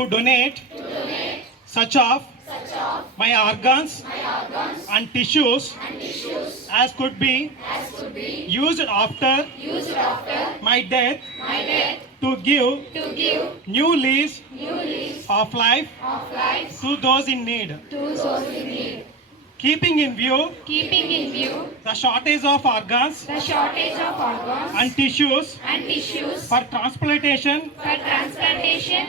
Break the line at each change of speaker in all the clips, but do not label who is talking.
To donate,
to donate, such of, such of
my, organs,
my organs
and, tissues
and tissues,
as, could be,
as could be
used after,
used after my death, my, death
to give,
to give
new lease, of, life
of
To those in need. Keeping in view,
keeping in view,
the shortage of organs,
shortage of organs
and, tissues
and tissues,
for transplantation,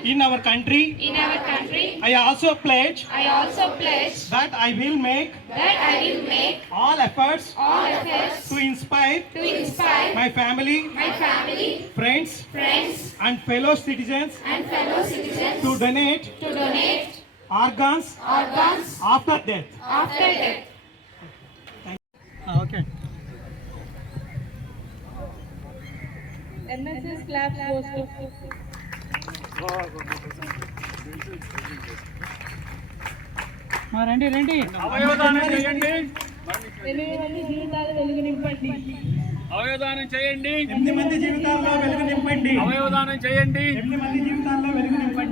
in our country,
in our country.
I, also I
also pledge,
that I will make,
I will make
all efforts,
all efforts
to, inspire
to inspire,
my family,
my family, friends, friends,
and fellow citizens,
and fellow citizens to donate. To donate
Our guns,
Our guns,
after death.
After ah, okay. After death after death okay NSS clap మా రండి రండి అవయవదానం చేయండి ఎనిమిది మంది జీవితాల్లో వెలుగు నింపండి అవయవదానం చేయండి ఎనిమిది మంది జీవితాల్లో వెలుగు నింపండి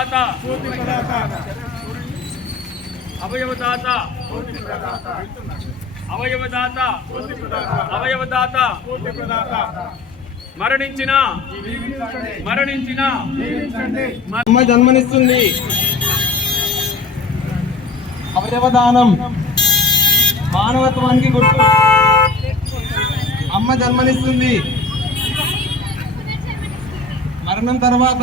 ప్రదాత అవయవదాత అవయవదాత అవయవదాత మరణించిన మరణించిన
అమ్మ జన్మనిస్తుంది అవయవదానం మానవత్వానికి గుర్తు అమ్మ జన్మనిస్తుంది మరణం తర్వాత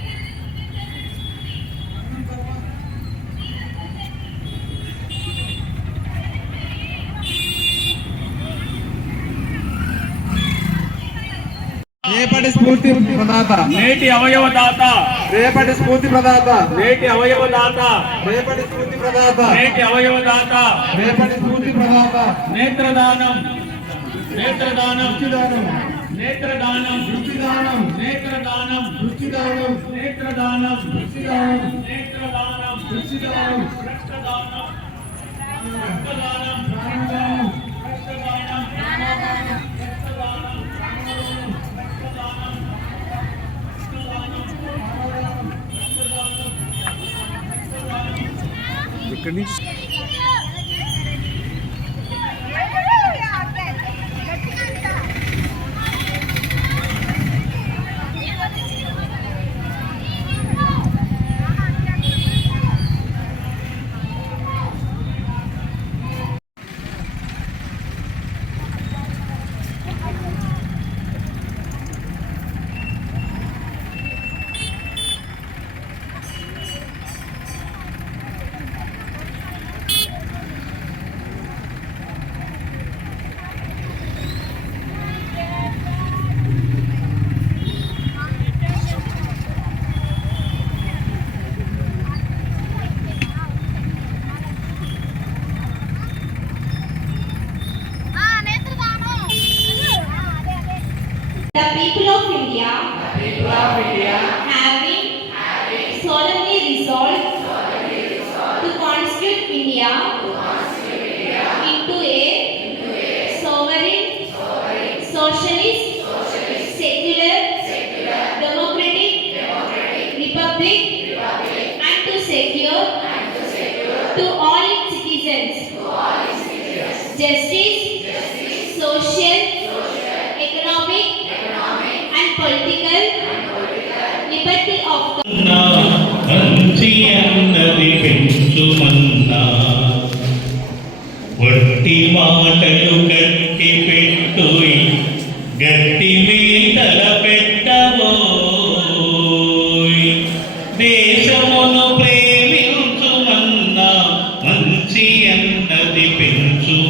రేపటి స్ఫూర్తి ప్రదాత నేటి అవయవ దాత రేపటి స్ఫూర్తి ప్రదాత నేటి అవయవ దాత రేపటి స్ఫూర్తి ప్రదాత నేటి అవయవ దాత రేపటి స్ఫూర్తి ప్రదాత నేత్రదానం నేత్రదానం దృష్టిదానం నేత్రదానం దృష్టిదానం నేత్రదానం దృష్టిదానం నేత్రదానం దృష్టిదానం రక్తదానం రక్తదానం రక్తదానం
can you just socialist,
socialist.
Secular,
democratic,
Republic,
and to secure,
to, all its citizens. to all Social, economic, And, political. liberty of గట్టి మీటల పెట్టబోయి దేశమును ప్రేమించు వంద పెంచు